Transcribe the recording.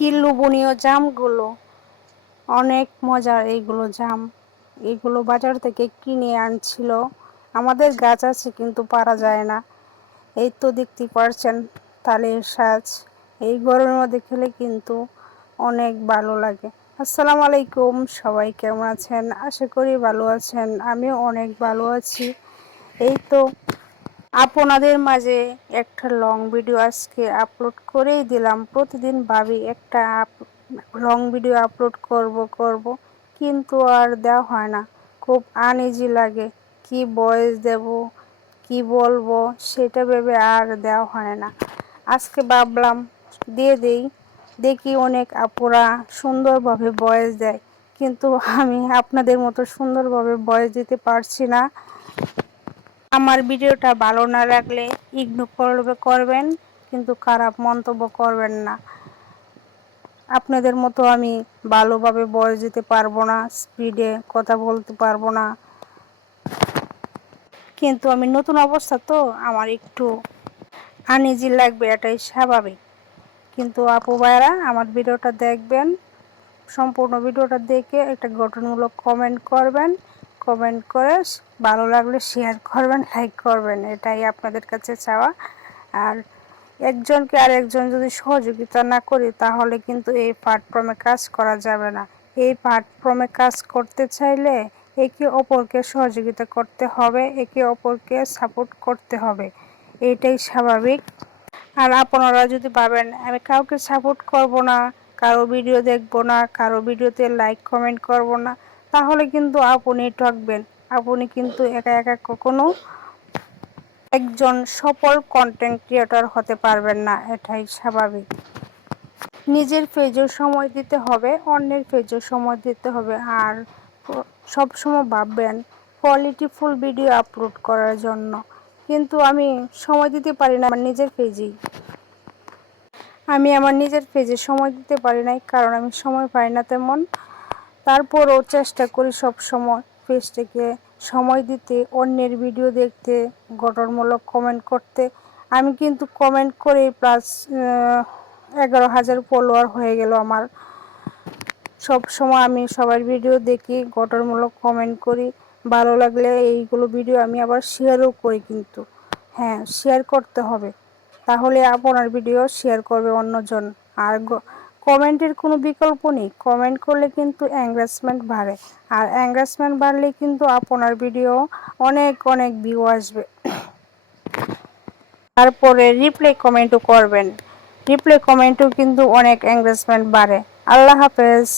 কি লোভনীয় জামগুলো, অনেক মজার এইগুলো জাম। এগুলো বাজার থেকে কিনে আনছিল। আমাদের গাছ আছে কিন্তু পারা যায় না। এই তো দেখতে পারছেন তালের শাঁস, এই গরমের মধ্যে খেলে কিন্তু অনেক ভালো লাগে। আসসালামু আলাইকুম, সবাই কেমন আছেন? আশা করি ভালো আছেন, আমিও অনেক ভালো আছি। এই তো আপনাদের মাঝে একটা লং ভিডিও আজকে আপলোড করেই দিলাম। প্রতিদিন ভাবি একটা লং ভিডিও আপলোড করব, কিন্তু আর দেওয়া হয় না। খুব আনইজি লাগে, কি ভয়েস দেব, কি বলবো সেটা ভেবে আর দেওয়া হয় না। আজকে ভাবলাম দিয়ে দেই, দেখি অনেক আপুরা সুন্দরভাবে ভয়েস দেয়, কিন্তু আমি আপনাদের মতো সুন্দরভাবে ভয়েস দিতে পারছি না। আমার ভিডিওটা ভালো না লাগলে ইগনোর করবেন, কিন্তু খারাপ মন্তব্য করবেন না। আপনাদের মতো আমি ভালোভাবে ভয়েস দিতে পারবো না, স্পিডে কথা বলতে পারবো না, কিন্তু আমি নতুন অবস্থা তো আমার একটু আনইজি লাগবে, এটাই স্বাভাবিক। কিন্তু আপু ভাইরা আমার ভিডিওটা দেখবেন, সম্পূর্ণ ভিডিওটা দেখে একটা গঠনমূলক কমেন্ট করবেন, কমেন্ট করে ভালো লাগলে শেয়ার করবেন, লাইক করবেন, এটাই আপনাদের কাছে চাওয়া। আর একজনকে আর একজন যদি সহযোগিতা না করি তাহলে কিন্তু এই প্ল্যাটফর্মে কাজ করা যাবে না। এই প্ল্যাটফর্মে কাজ করতে চাইলে একে অপরকে সহযোগিতা করতে হবে, একে অপরকে সাপোর্ট করতে হবে, এটাই স্বাভাবিক। আর আপনারা যদি ভাবেন আমি কাউকে সাপোর্ট করব না, কারো ভিডিও দেখব না, কারো ভিডিওতে লাইক কমেন্ট করব না, তাহলে কিন্তু আপনি ঠকবেন। আপনি কিন্তু একা একা কখনো একজন সফল কন্টেন্ট ক্রিয়েটর হতে পারবেন না, এটাই স্বাভাবিক। নিজের পেজেও সময় দিতে হবে, অন্যের পেজেও সময় দিতে হবে। আর সবসময় ভাববেন কোয়ালিটিফুল ভিডিও আপলোড করার জন্য, কিন্তু আমি সময় দিতে পারি না আমার নিজের পেজেই। আমি আমার নিজের পেজে সময় দিতে পারি নাই, কারণ আমি সময় পাই না তেমন। তারপরও চেষ্টা করি সব সময় পেজটাকে সময় দিতে, অন্যের ভিডিও দেখতে, গঠনমূলক কমেন্ট করতে। আমি কিন্তু কমেন্ট করে প্লাস 11,000 ফলোয়ার হয়ে গেল আমার। সব সময় আমি সবার ভিডিও দেখি, গঠনমূলক কমেন্ট করি, ভালো লাগলে এইগুলো ভিডিও আমি আবার শেয়ারও করি। কিন্তু হ্যাঁ, শেয়ার করতে হবে, তাহলে আপনার ভিডিও শেয়ার করবে অন্যজন। আর কমেন্টের কোনো বিকল্প নেই, কমেন্ট করলে কিন্তু এঙ্গেজমেন্ট বাড়ে, আর এঙ্গেজমেন্ট বাড়লে কিন্তু আপনার ভিডিও অনেক অনেক ভিউ আসবে। তারপরে রিপ্লাই কমেন্টও করবেন, রিপ্লাই কমেন্টও কিন্তু অনেক এঙ্গেজমেন্ট বাড়ে। আল্লাহ হাফেজ।